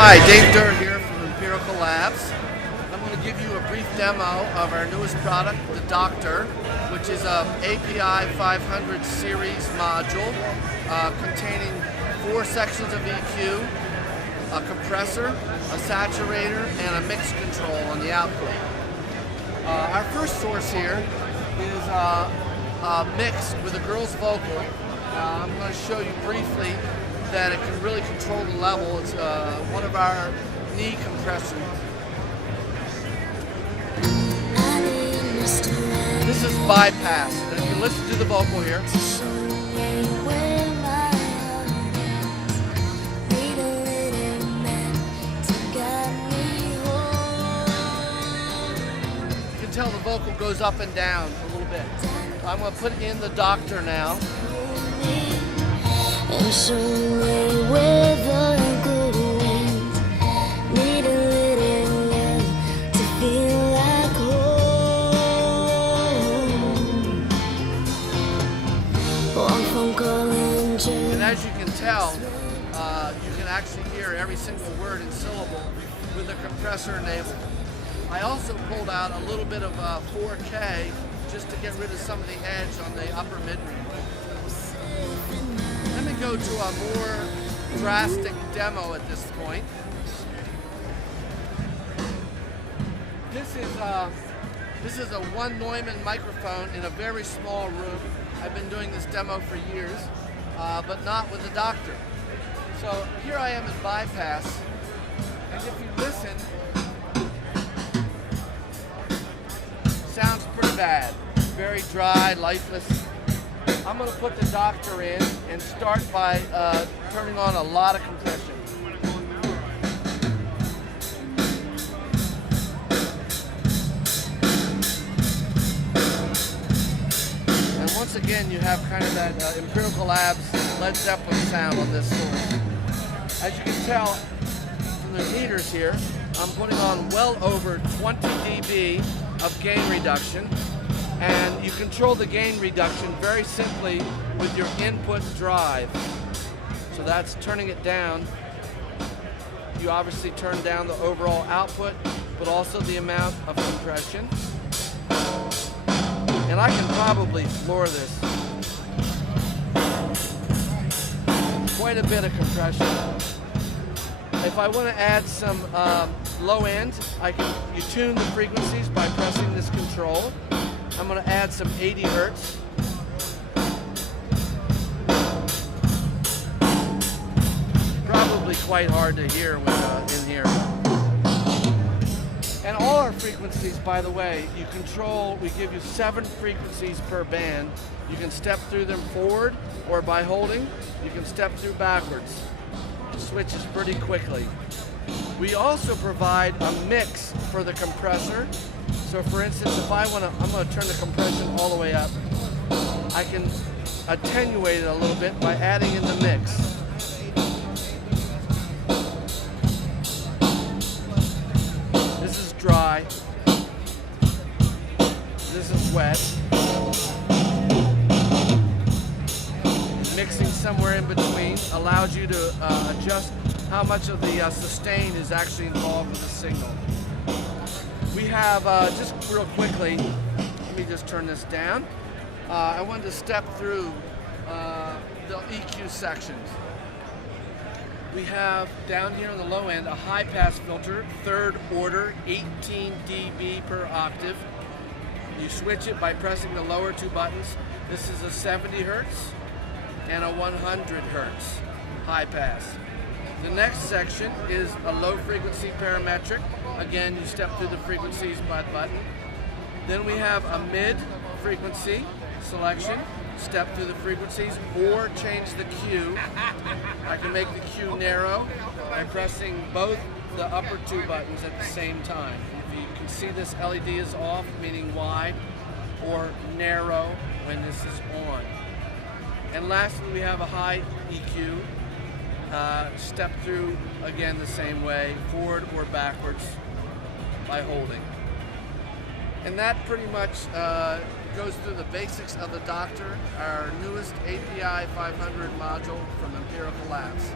Hi, Dave Durr here from Empirical Labs. I'm going to give you a brief demo of our newest product, the DocDerr, which is a API 500 series module containing 4 sections of EQ, a compressor, a saturator, and a mix control on the output. Our first source here is mixed with a girl's vocal. I'm going to show you briefly that it can really control the level. It's one of our knee compressors. This is bypass, and if you listen to the vocal here, you can tell the vocal goes up and down a little bit. I'm going to put in the DocDerr now. And show me where the good winds need a little love to feel like home. One phone call And as you can tell, you can actually hear every single word and syllable with the compressor enabled. I also pulled out a little bit of 4K just to get rid of some of the edge on the upper mid-range. Let me go to a more drastic demo at this point. This is a 1 Neumann microphone in a very small room. I've been doing this demo for years, but not with the DocDerr. So here I am in bypass, and if you listen, sounds pretty bad. Very dry, lifeless. I'm going to put the DocDerr in and start by turning on a lot of compression. And once again, you have kind of that Empirical Labs Led Zeppelin sound on this source. As you can tell from the meters here, I'm putting on well over 20 dB of gain reduction. And you control the gain reduction very simply with your input drive. So that's turning it down. You obviously turn down the overall output, but also the amount of compression. And I can probably floor this. Quite a bit of compression. If I want to add some low end, you tune the frequencies by pressing this control. I'm going to add some 80 hertz. Probably quite hard to hear in here. And all our frequencies, by the way, we give you 7 frequencies per band. You can step through them forward, or by holding, you can step through backwards. It switches pretty quickly. We also provide a mix for the compressor. So for instance, if I'm going to turn the compression all the way up, I can attenuate it a little bit by adding in the mix. This is dry. This is wet. Mixing somewhere in between allows you to adjust how much of the sustain is actually involved with the signal. We have, just real quickly, let me just turn this down. I wanted to step through the EQ sections. We have down here on the low end a high pass filter, 3rd order, 18 dB per octave. You switch it by pressing the lower 2 buttons. This is a 70 hertz and a 100 hertz high pass. The next section is a low frequency parametric. Again, you step through the frequencies by the button. Then we have a mid frequency selection. Step through the frequencies or change the Q. I can make the Q narrow by pressing both the upper 2 buttons at the same time. You can see this LED is off, meaning wide, or narrow when this is on. And lastly, we have a high EQ. Step through again the same way, forward or backwards by holding. And that pretty much goes through the basics of the DocDerr, our newest API 500 module from Empirical Labs.